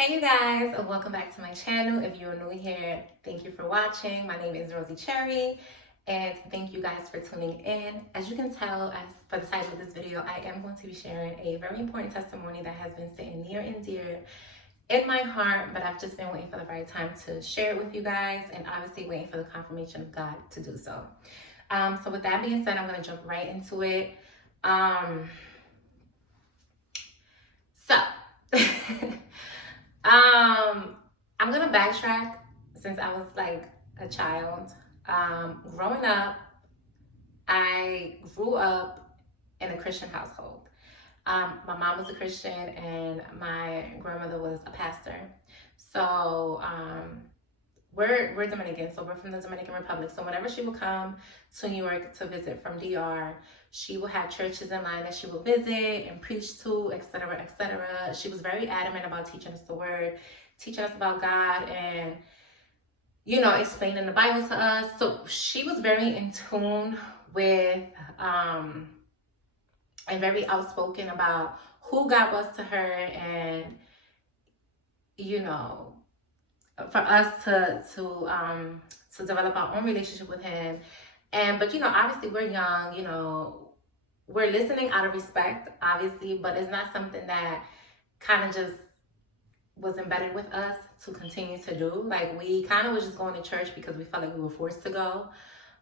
Hey you guys, welcome back to my channel. If you're new here, thank you for watching. My name is Rosie Cherry and thank you guys for tuning in. As you can tell for the title of this video, I am going to be sharing a very important testimony that has been sitting near and dear in my heart, but I've just been waiting for the right time to share it with you guys and obviously waiting for the confirmation of God to do so. So with that being said, I'm going to jump right into it. I'm gonna backtrack since I was like a child. Growing up, I grew up in a Christian household. My mom was a Christian and my grandmother was a pastor. So we're Dominican, so we're from the Dominican Republic. So whenever she would come to New York to visit from DR, she would have churches in line that she would visit and preach to, etc., etc. She was very adamant about teaching us the word, teaching us about God, and explaining the Bible to us. So she was very in tune with and very outspoken about who God was to her, and for us to develop our own relationship with Him. But obviously we're young. We're listening out of respect, obviously, but it's not something that kind of just was embedded with us to continue to do. Like, we kind of was just going to church because we felt like we were forced to go.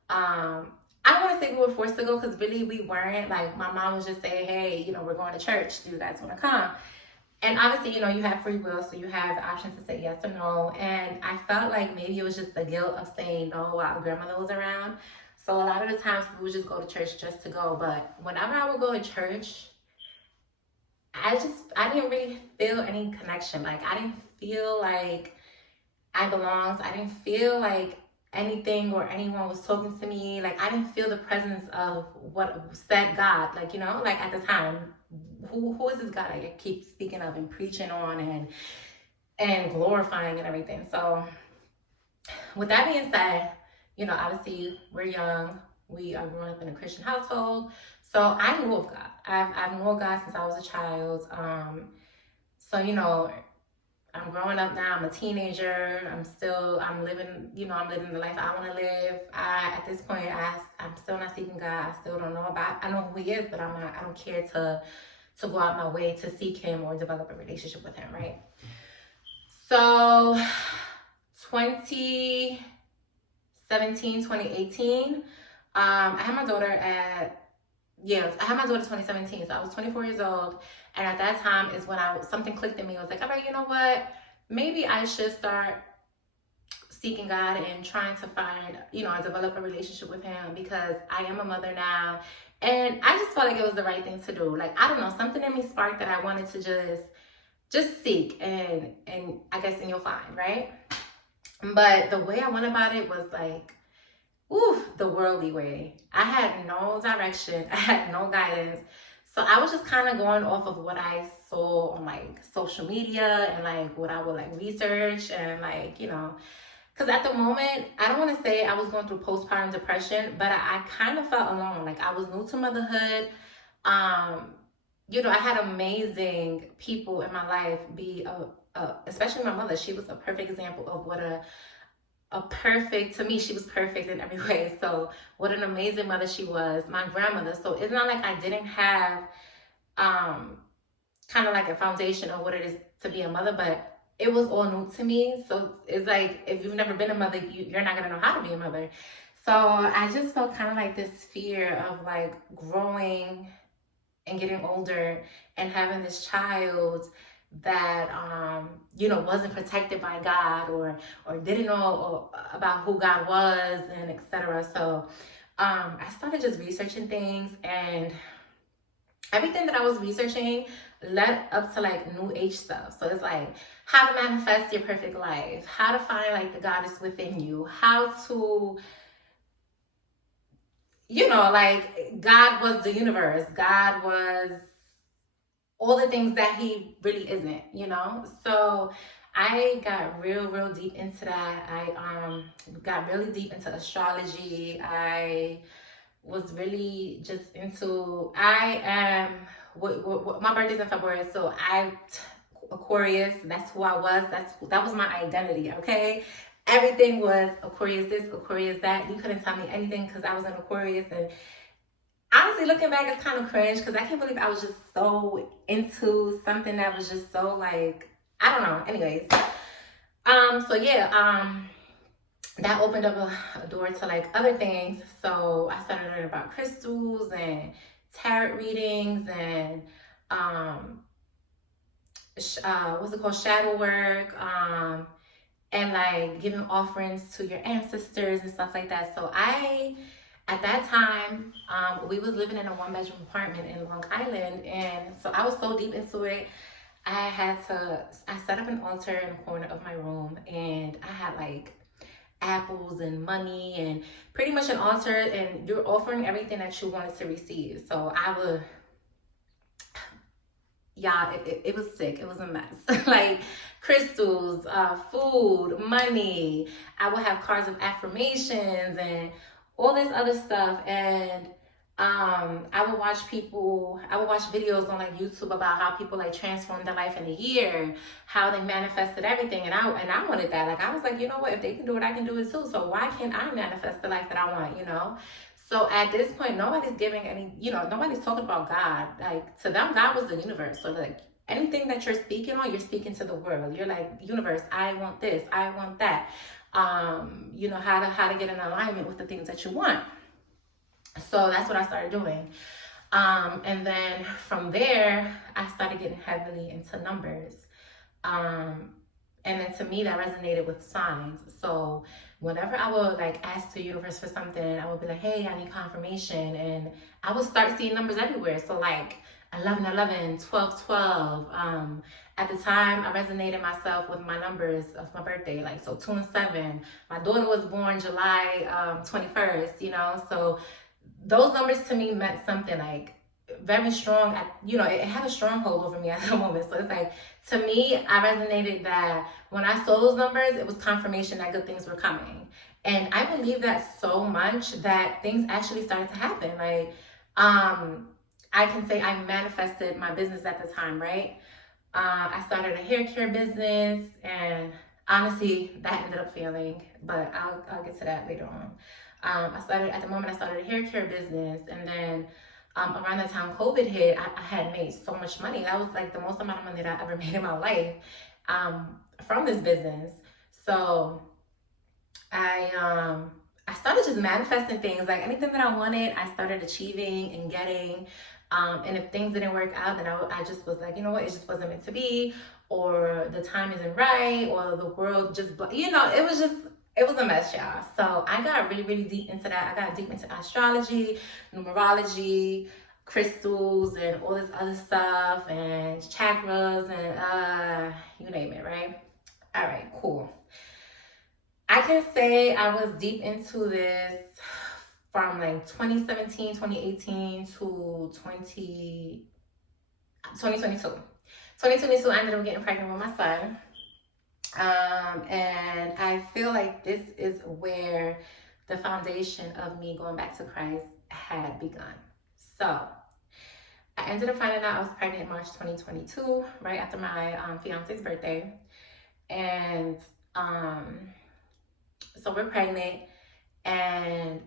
I don't want to say we were forced to go because really we weren't. Like, my mom was just saying, hey, we're going to church. Do you guys want to come? And obviously, you have free will, so you have the option to say yes or no. And I felt like maybe it was just the guilt of saying no while grandmother was around. So a lot of the times we would just go to church just to go. But whenever I would go to church, I didn't really feel any connection. Like, I didn't feel like I belonged. I didn't feel like anything or anyone was talking to me. Like, I didn't feel the presence of what said God. Like, like at the time, who is this God I keep speaking of and preaching on and glorifying and everything. So with that being said, obviously we're young. We are growing up in a Christian household. So I knew of God. I've known of God since I was a child. So, I'm growing up now. I'm a teenager. I'm living the life I want to live. At this point, I'm still not seeking God. I still don't know I know who He is, but I don't care to go out my way to seek Him or develop a relationship with Him, right? So 2017, 2018, I had my daughter I had my daughter 2017, so I was 24 years old, and at that time is when something clicked in me. I was like, all right, you know what? Maybe I should start seeking God and trying to find, develop a relationship with Him, because I am a mother now, and I just felt like it was the right thing to do. Like, I don't know, something in me sparked that I wanted to just seek, and I guess, and you'll find, right? But the way I went about it was like, the worldly way. I had no direction. I had no guidance. So I was just kind of going off of what I saw on like social media and like what I would like research and like, because at the moment, I don't want to say I was going through postpartum depression, but I kind of felt alone. Like, I was new to motherhood. I had amazing people in my life especially my mother. She was a perfect example of what to me, she was perfect in every way. So what an amazing mother she was. My grandmother. So it's not like I didn't have kind of like a foundation of what it is to be a mother, but it was all new to me. So it's like, if you've never been a mother, you're not going to know how to be a mother. So I just felt kind of like this fear of like growing and getting older and having this child that wasn't protected by God or didn't know about who God was, and etc. So I started just researching things, and everything that I was researching led up to like new age stuff. So it's like how to manifest your perfect life, how to find like the goddess within you, how to like God was the universe, God was all the things that He really isn't, So I got real deep into that. I got really deep into astrology. I was really just into, what my birthday's in February, so Aquarius. That's who I was. That was my identity, okay? Everything was Aquarius this, Aquarius that. You couldn't tell me anything because I was an Aquarius. And honestly, looking back, it's kind of cringe because I can't believe I was just so into something that was just so like, I don't know. Anyways, so yeah, that opened up a door to like other things. So I started learning about crystals and tarot readings and what's it called, shadow work, and like giving offerings to your ancestors and stuff like that. So at that time, we was living in a 1-bedroom apartment in Long Island, and so I was so deep into it. I set up an altar in the corner of my room, and I had like apples and money and pretty much an altar, and you're offering everything that you wanted to receive. So I would, yeah, it was sick. It was a mess. Like crystals, food, money. I would have cards of affirmations and all this other stuff. And I would watch videos on like YouTube about how people like transformed their life in a year, how they manifested everything. And I wanted that. Like I was like, you know what, if they can do it, I can do it too. So why can't I manifest the life that I want, you know? So at this point, nobody's giving any, nobody's talking about God. Like to them, God was the universe. So like anything that you're speaking on, you're speaking to the world. You're like, universe, I want this, I want that. How to get in alignment with the things that you want. So that's what I started doing. And then from there, I started getting heavily into numbers. And then to me, that resonated with signs. So whenever I would like ask the universe for something, I would be like, hey, I need confirmation. And I would start seeing numbers everywhere. So like 1111, 1212. At the time, I resonated myself with my numbers of my birthday, like so 2 and 7. My daughter was born July 21st, so those numbers to me meant something like very strong. It had a stronghold over me at the moment. So it's like, to me, I resonated that when I saw those numbers, it was confirmation that good things were coming. And I believe that so much that things actually started to happen. Like, I can say I manifested my business at the time, right? I started a hair care business, and honestly, that ended up failing, but I'll get to that later on. I started a hair care business, and then around the time COVID hit, I had made so much money. That was like the most amount of money that I ever made in my life from this business. So I started just manifesting things, like anything that I wanted, I started achieving and getting. And if things didn't work out, then I just was like, you know what, it just wasn't meant to be, or the time isn't right, or the world just, it was a mess, y'all. So I got really, really deep into that. I got deep into astrology, numerology, crystals, and all this other stuff, and chakras, and you name it, right? All right, cool. I can say I was deep into this from like 2017, 2018 to 2022. 2022, I ended up getting pregnant with my son. And I feel like this is where the foundation of me going back to Christ had begun. So I ended up finding out I was pregnant in March 2022, right after my fiance's birthday. And so we're pregnant, and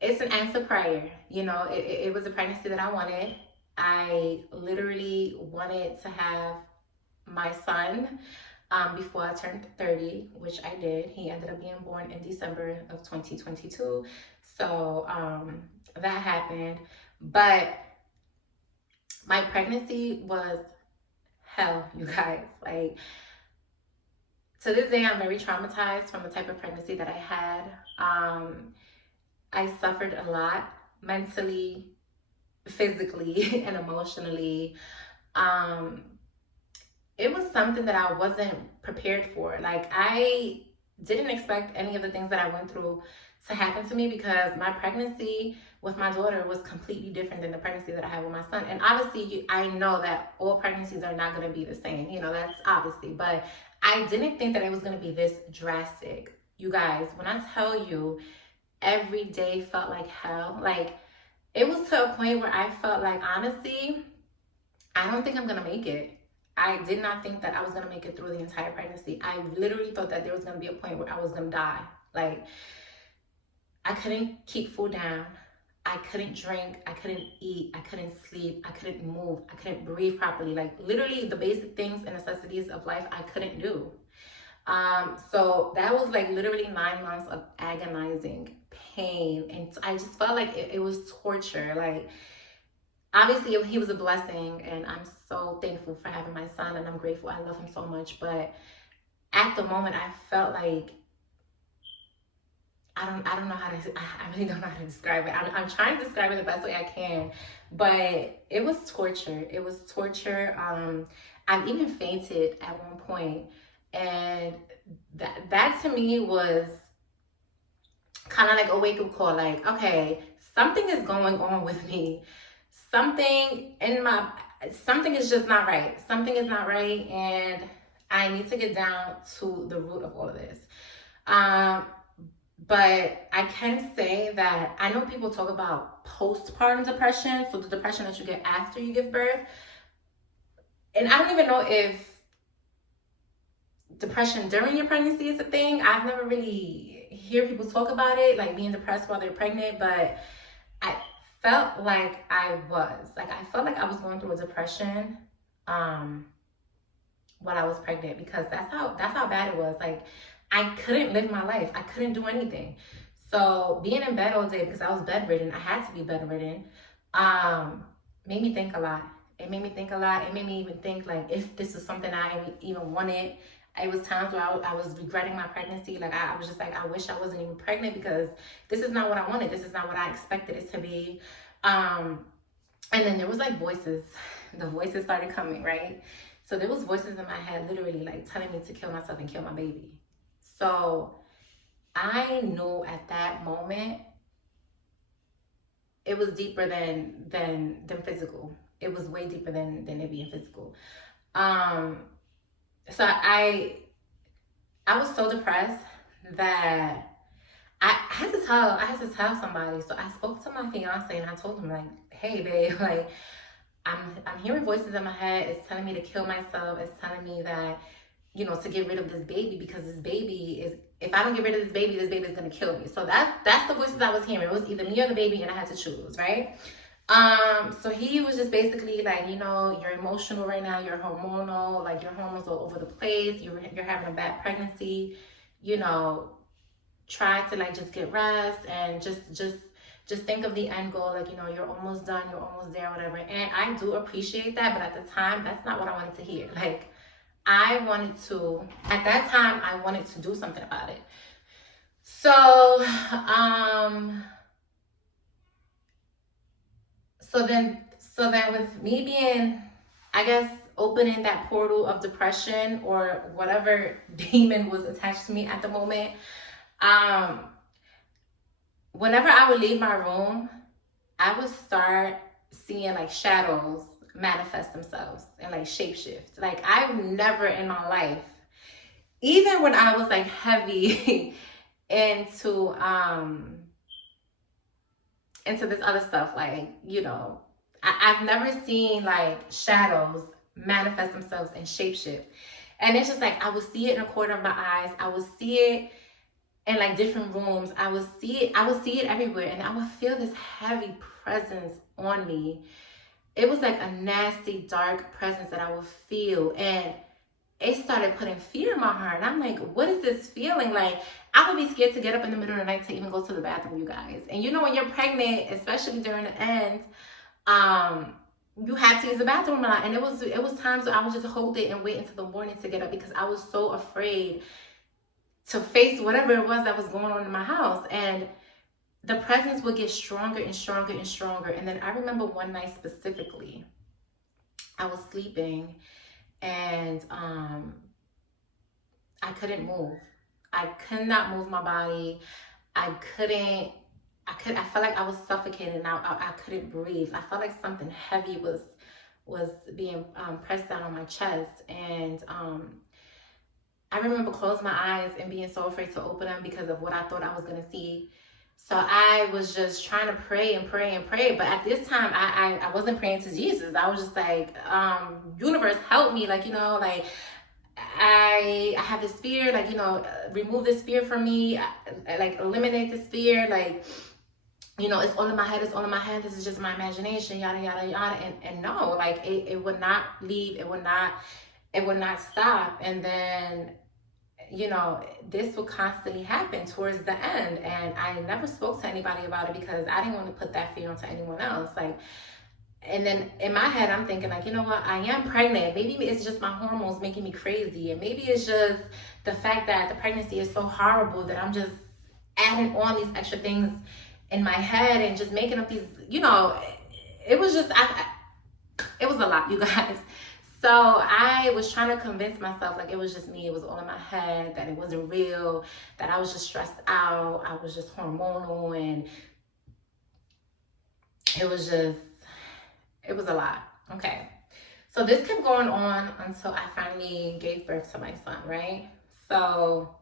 it's an answered prayer. It was a pregnancy that I wanted. I literally wanted to have my son before I turned 30, which I did. He ended up being born in December of 2022. So that happened. But my pregnancy was hell, you guys. Like, to this day, I'm very traumatized from the type of pregnancy that I had. I suffered a lot mentally, physically, and emotionally. It was something that I wasn't prepared for. Like, I didn't expect any of the things that I went through to happen to me, because my pregnancy with my daughter was completely different than the pregnancy that I had with my son. And obviously, I know that all pregnancies are not going to be the same. That's obviously. But I didn't think that it was going to be this drastic. You guys, when I tell you, every day felt like hell. Like, it was to a point where I felt like, honestly, I don't think I'm going to make it. I did not think that I was gonna make it through the entire pregnancy. I literally thought that there was gonna be a point where I was gonna die. Like, I couldn't keep food down. I couldn't drink. I couldn't eat. I couldn't sleep. I couldn't move. I couldn't breathe properly. Like, literally the basic things and necessities of life I couldn't do. So that was like literally 9 months of agonizing pain. And I just felt like it was torture. Like, obviously he was a blessing, and I'm so thankful for having my son, and I'm grateful. I love him so much. But at the moment I felt like, I don't know how to, I really don't know how to describe it. I'm trying to describe it the best way I can, but it was torture. It was torture. I've even fainted at one point, and that to me was kind of like a wake-up call. Like, okay, something is going on with me. Something is just not right. Something is not right, and I need to get down to the root of all of this. But I can say that I know people talk about postpartum depression, so the depression that you get after you give birth. And I don't even know if depression during your pregnancy is a thing. I've never really hear people talk about it, like being depressed while they're pregnant, but I felt like I felt like I was going through a depression while I was pregnant, because that's how bad it was. Like, I couldn't live my life. I couldn't do anything. So being in bed all day, because I was bedridden, I had to be bedridden, made me think a lot. It made me think a lot. It made me even think, like, if this was something I even wanted. It was times where I was regretting my pregnancy. Like, I was just like, I wish I wasn't even pregnant, because this is not what I wanted. This is not what I expected it to be. And then there was like voices. The voices started coming, right? So there was voices in my head literally like telling me to kill myself and kill my baby. So I knew at that moment it was deeper than physical. It was way deeper than it being physical. So I was so depressed that I had to tell somebody. So I spoke to my fiance and I told him, like, hey babe, like, I'm hearing voices in my head. It's telling me to kill myself. It's telling me that, you know, to get rid of this baby, because this baby is, if I don't get rid of this baby is gonna kill me. So that's the voices I was hearing. It was either me or the baby, and I had to choose, right? So he was just basically like, you know, you're emotional right now, you're hormonal, like your hormones all over the place, you're having a bad pregnancy, you know, try to like just get rest and just think of the end goal, like, you know, you're almost done, you're almost there, whatever. And I do appreciate that, but at the time, that's not what I wanted to hear. Like, at that time, I wanted to do something about it. So, so then with me being, I guess, opening that portal of depression or whatever demon was attached to me at the moment, whenever I would leave my room, I would start seeing like shadows manifest themselves and like shapeshift. Like, I've never in my life, even when I was like heavy into this other stuff, like, you know, I've never seen like shadows manifest themselves and shapeshift. And it's just like, I would see it in the corner of my eyes. I would see it in like different rooms. I would see it everywhere, and I would feel this heavy presence on me. It was like a nasty, dark presence that I would feel, and it started putting fear in my heart. And I'm like, what is this feeling? Like, I would be scared to get up in the middle of the night to even go to the bathroom, you guys. And you know, when you're pregnant, especially during the end, you have to use the bathroom a lot. And it was times where I would just hold it and wait until the morning to get up, because I was so afraid to face whatever it was that was going on in my house. And the presence would get stronger and stronger and stronger. And then I remember one night specifically, I was sleeping, and I couldn't move. I could not move my body. I felt like I was suffocating. I couldn't breathe. I felt like something heavy was being pressed down on my chest. And I remember closing my eyes and being so afraid to open them because of what I thought I was going to see. So I was just trying to pray and pray and pray. But at this time, I wasn't praying to Jesus. I was just like, universe, help me. Like, like I have this fear, like, remove this fear from me. Like, eliminate this fear. Like, it's all in my head. It's all in my head. This is just my imagination, yada, yada, yada. And no, like, it would not leave. It would not stop. And then, this would constantly happen towards the end. And I never spoke to anybody about it because I didn't want to put that fear onto anyone else. Like, and then in my head, I'm thinking like, you know what? I am pregnant. Maybe it's just my hormones making me crazy. And maybe it's just the fact that the pregnancy is so horrible that I'm just adding on these extra things in my head and just making up these, it was just, it was a lot, you guys. So I was trying to convince myself like it was just me, it was all in my head, that it wasn't real, that I was just stressed out, I was just hormonal, and it was a lot. Okay. So this kept going on until I finally gave birth to my son, right? So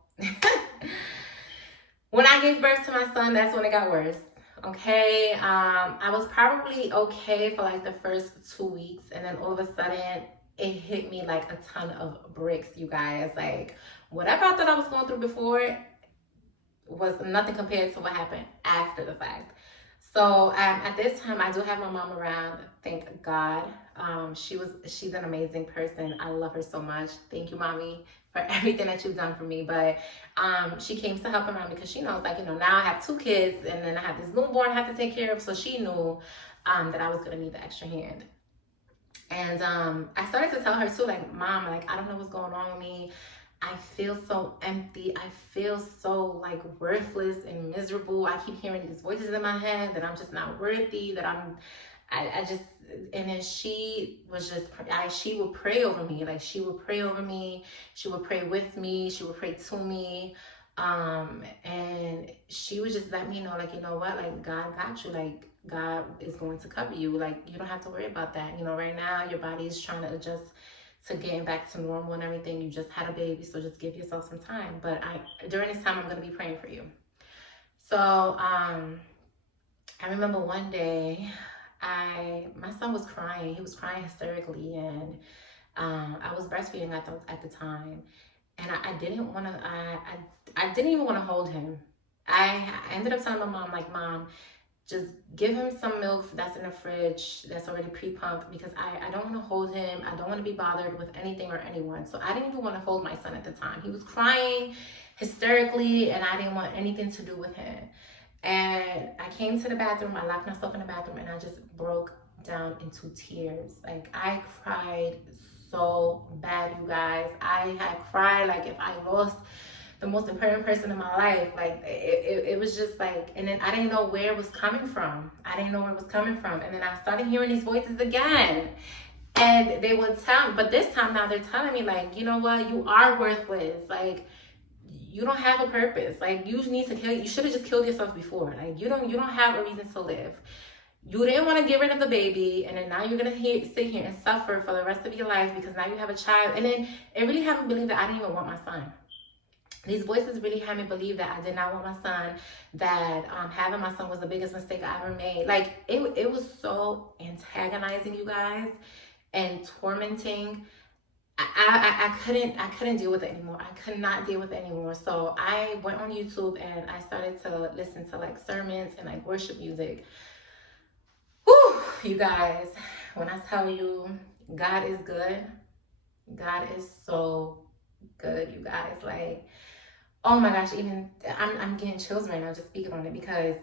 when I gave birth to my son, that's when it got worse. Okay. I was probably okay for like the first 2 weeks, and then all of a sudden it hit me like a ton of bricks, you guys. Like, whatever I thought I was going through before was nothing compared to what happened after the fact. So at this time, I do have my mom around, thank God. She's an amazing person. I love her so much. Thank you, mommy, for everything that you've done for me. But she came to help around because she knows, like, now I have 2 kids, and then I have this newborn I have to take care of. So she knew that I was gonna need the extra hand. And I started to tell her too, like, Mom, like, I don't know what's going on with me. I feel so empty. I feel so like worthless and miserable. I keep hearing these voices in my head that I'm just not worthy, that I just, and then she was just, she would pray over me. Like, she would pray over me. She would pray with me. She would pray to me. And she would just let me know, like, you know what, like, God got you. Like, God is going to cover you. Like, you don't have to worry about that. Right now your body is trying to adjust to getting back to normal and everything. You just had a baby, so just give yourself some time. But during this time, I'm going to be praying for you. So I remember one day my son was crying. He was crying hysterically, and I was breastfeeding at the time, and I didn't want to. I didn't even want to hold him. I ended up telling my mom, like, Mom, just give him some milk that's in the fridge that's already pre-pumped, because I don't want to hold him. I don't want to be bothered with anything or anyone. So I didn't even want to hold my son at the time. He was crying hysterically, and I didn't want anything to do with him. And I came to the bathroom. I locked myself in the bathroom, and I just broke down into tears. Like, I cried so bad, you guys. I had cried like if I lost the most important person in my life. Like, it was just like, and then I didn't know where it was coming from. And then I started hearing these voices again, and they would tell me, but this time now they're telling me, like, you know what, you are worthless. Like, you don't have a purpose. Like, you need to kill. You should have just killed yourself before. Like, you don't have a reason to live. You didn't want to get rid of the baby, and then now you're gonna sit here and suffer for the rest of your life because now you have a child. And then it really had me believe that I didn't even want my son. These voices really had me believe that I did not want my son, that having my son was the biggest mistake I ever made. Like, it was so antagonizing, you guys, and tormenting. I couldn't deal with it anymore. I could not deal with it anymore. So I went on YouTube and I started to listen to like sermons and like worship music. Whew, you guys, when I tell you God is good, God is so good, you guys. Like, oh my gosh, even I'm getting chills right now just speaking on it, because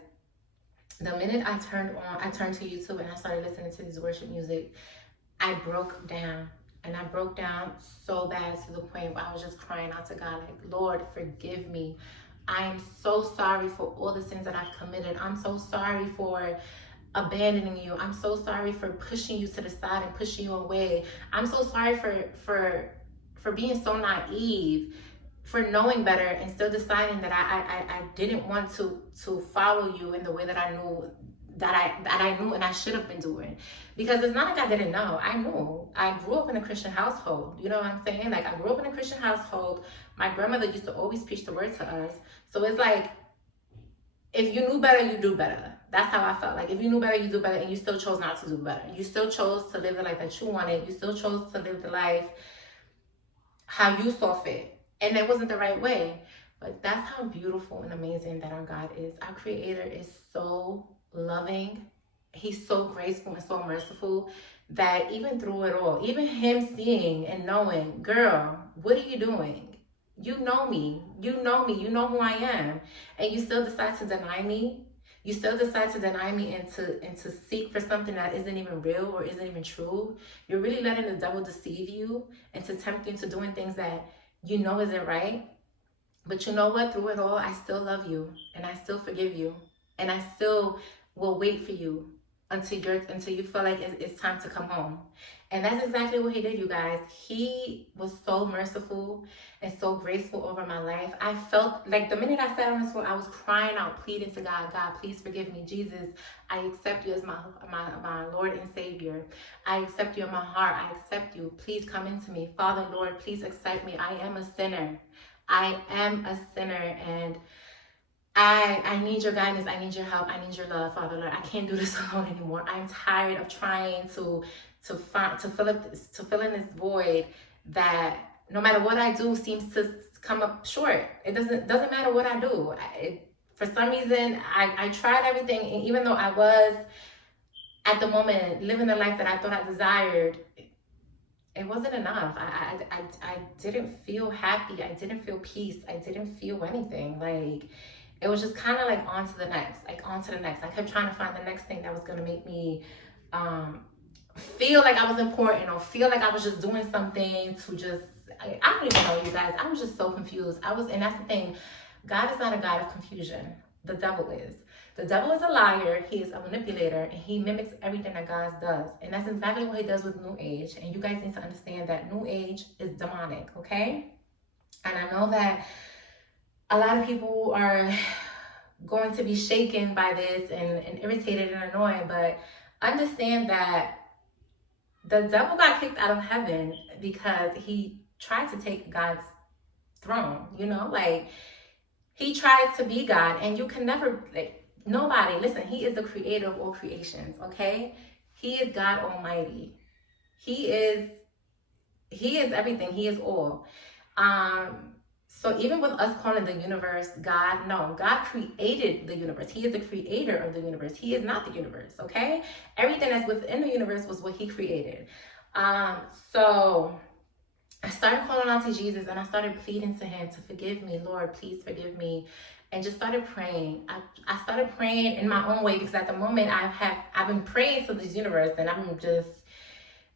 the minute I turned to YouTube and I started listening to this worship music, I broke down. And I broke down so bad to the point where I was just crying out to God, like, Lord, forgive me. I am so sorry for all the sins that I've committed. I'm so sorry for abandoning you. I'm so sorry for pushing you to the side and pushing you away. I'm so sorry for being so naive, for knowing better and still deciding that I didn't want to follow you in the way that I knew I knew and I should have been doing. Because it's not like I didn't know. I knew. I grew up in a Christian household. You know what I'm saying? Like, I grew up in a Christian household. My grandmother used to always preach the word to us. So it's like, if you knew better, you do better. That's how I felt. Like, if you knew better, you do better, and you still chose not to do better. You still chose to live the life that you wanted. You still chose to live the life how you saw fit. And it wasn't the right way. But that's how beautiful and amazing that our God is. Our Creator is so loving. He's so graceful and so merciful that even through it all, even him seeing and knowing, girl, what are you doing? You know me. You know me. You know who I am. And you still decide to deny me. You still decide to deny me and to seek for something that isn't even real or isn't even true. You're really letting the devil deceive you and to tempt you into doing things that you know isn't right. But you know what? Through it all, I still love you, and I still forgive you, and I still will wait for you until you feel like it's time to come home. And that's exactly what he did, you guys. He was so merciful and so graceful over my life. I felt like the minute I sat on this floor, I was crying out, pleading to God, God, please forgive me. Jesus, I accept you as my Lord and Savior. I accept you in my heart. I accept you. Please come into me. Father, Lord, please accept me. I am a sinner. I am a sinner, and I need your guidance. I need your help. I need your love, Father, Lord. I can't do this alone anymore. I'm tired of trying to fill in this void that no matter what I do seems to come up short. It doesn't matter what I do. For some reason, I tried everything, and even though I was at the moment living the life that I thought I desired, it wasn't enough. I didn't feel happy. I didn't feel peace. I didn't feel anything. Like, it was just kind of like on to the next. I kept trying to find the next thing that was going to make me feel like I was important, or feel like I was just doing something to just, I don't even know, you guys. I was just so confused. And that's the thing. God is not a God of confusion. The devil is. The devil is a liar. He is a manipulator, and he mimics everything that God does. And that's exactly what he does with New Age. And you guys need to understand that New Age is demonic, okay? And I know that a lot of people are going to be shaken by this and irritated and annoyed, but understand that the devil got kicked out of heaven because he tried to take God's throne, like he tried to be God, and you can never, nobody, listen, he is the creator of all creations, okay? He is God Almighty. He is everything. He is all. So even with us calling the universe God, no, God created the universe. He is the creator of the universe. He is not the universe, okay? Everything that's within the universe was what he created. So I started calling out to Jesus, and I started pleading to him to forgive me. Lord, please forgive me. And just started praying. I started praying in my own way, because at the moment I've been praying to this universe, and I'm just,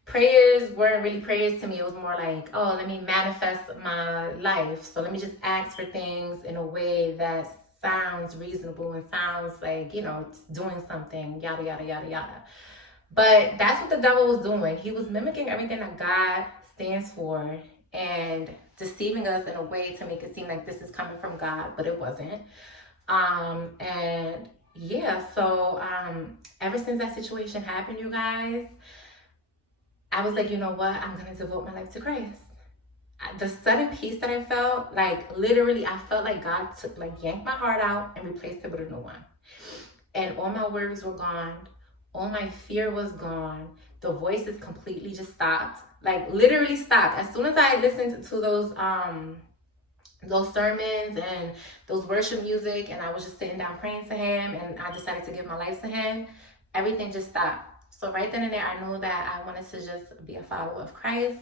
prayers weren't really prayers to me. It was more like, oh, let me manifest my life. So let me just ask for things in a way that sounds reasonable and sounds like, doing something, yada, yada, yada, yada. But that's what the devil was doing. He was mimicking everything that God stands for and deceiving us in a way to make it seem like this is coming from God, but it wasn't. And yeah, so ever since that situation happened, you guys, I was like, you know what? I'm going to devote my life to Christ. The sudden peace that I felt, like literally, I felt like God yanked my heart out and replaced it with a new one. And all my worries were gone. All my fear was gone. The voices completely just stopped. Like literally stopped. As soon as I listened to those sermons and those worship music, and I was just sitting down praying to him, and I decided to give my life to him, everything just stopped. So right then and there, I knew that I wanted to just be a follower of Christ.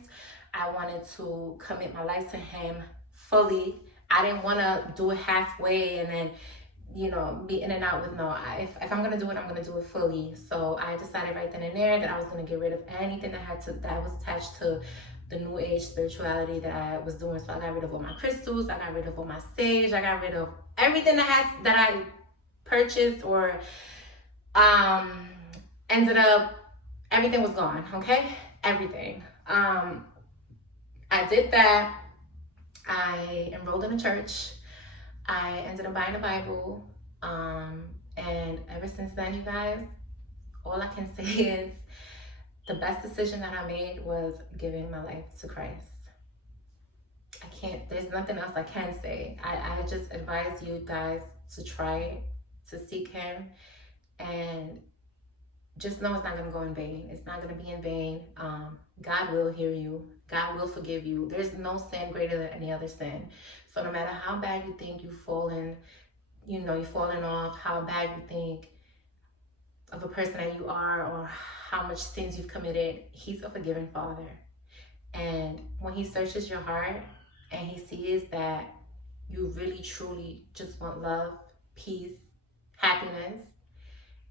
I wanted to commit my life to him fully. I didn't want to do it halfway and then, be in and out with no. If I'm going to do it, I'm going to do it fully. So I decided right then and there that I was going to get rid of anything that was attached to the New Age spirituality that I was doing. So I got rid of all my crystals. I got rid of all my sage. I got rid of everything that I purchased or ended up, everything was gone, okay? Everything. I did that. I enrolled in a church. I ended up buying a Bible. And ever since then, you guys, all I can say is the best decision that I made was giving my life to Christ. There's nothing else I can say. I just advise you guys to try it. to seek him, and just know it's not going to go in vain. It's not going to be in vain. God will hear you. God will forgive you. There's no sin greater than any other sin. So no matter how bad you think you've fallen, you've fallen off, how bad you think of a person that you are, or how much sins you've committed, he's a forgiving Father. And when he searches your heart and he sees that you really truly just want love, peace, happiness,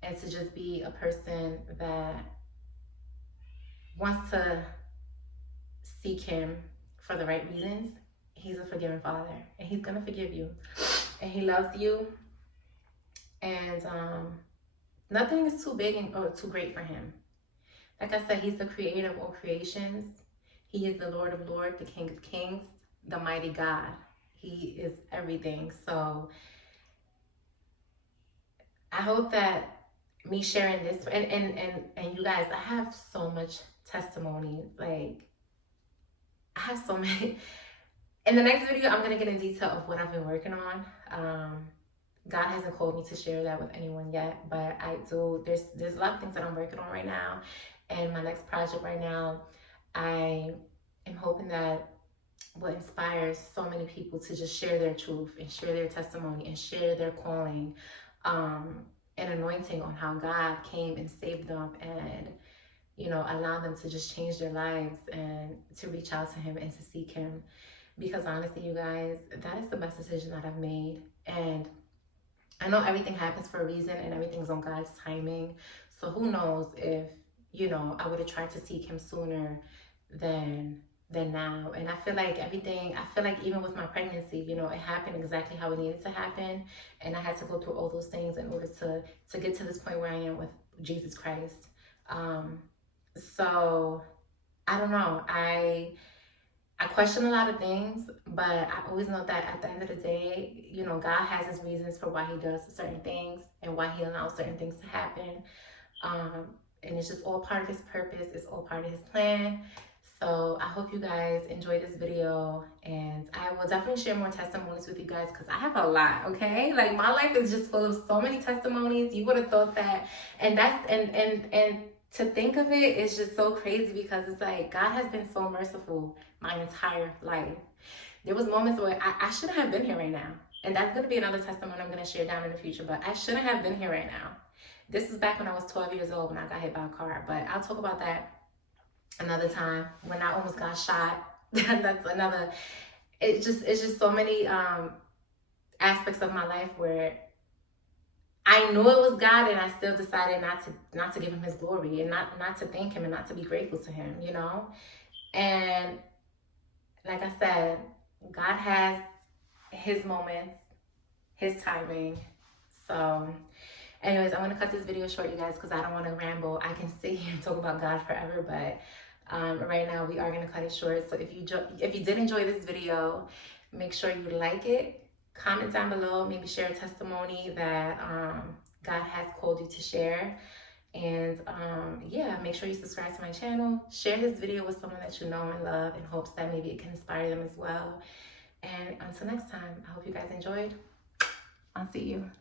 and to just be a person that wants to seek him for the right reasons, he's a forgiving Father, and he's gonna forgive you, and he loves you, and nothing is too big or too great for him. Like I said, he's the creator of all creations. He is the Lord of Lords, the King of Kings, the mighty God. He is everything. So I hope that me sharing this, and you guys, I have so much testimonies. Like, I have so many. In the next video, I'm gonna get in detail of what I've been working on. God hasn't called me to share that with anyone yet, but I do. There's a lot of things that I'm working on right now, and my next project right now, I am hoping that will inspire so many people to just share their truth and share their testimony and share their calling, and anointing on how God came and saved them, and allow them to just change their lives and to reach out to him and to seek him. Because honestly, you guys, that is the best decision that I've made. And I know everything happens for a reason and everything's on God's timing. So who knows if, I would have tried to seek him sooner than now. And I feel like even with my pregnancy, it happened exactly how it needed to happen. And I had to go through all those things in order to get to this point where I am with Jesus Christ. So I don't know. I question a lot of things, but I always know that at the end of the day, God has his reasons for why he does certain things and why he allows certain things to happen. And it's just all part of his purpose. It's all part of his plan. So I hope you guys enjoyed this video, and I will definitely share more testimonies with you guys because I have a lot, okay? Like, my life is just full of so many testimonies. You would have thought that, and to think of it is just so crazy because it's like God has been so merciful my entire life. There was moments where I shouldn't have been here right now. And that's going to be another testimony I'm going to share down in the future, but I shouldn't have been here right now. This is back when I was 12 years old when I got hit by a car, but I'll talk about that another time. When I almost got shot, that's another. It's just so many aspects of my life where I knew it was God, and I still decided not to give him his glory and not to thank him and not to be grateful to him, And like I said, God has his moments, his timing. So anyways, I'm gonna cut this video short, you guys, because I don't want to ramble. I can sit here and talk about God forever, but right now we are gonna cut it short. So if you did enjoy this video, make sure you like it. Comment down below, maybe share a testimony that God has called you to share. And yeah, make sure you subscribe to my channel. Share this video with someone that you know and love in hopes that maybe it can inspire them as well. And until next time, I hope you guys enjoyed. I'll see you.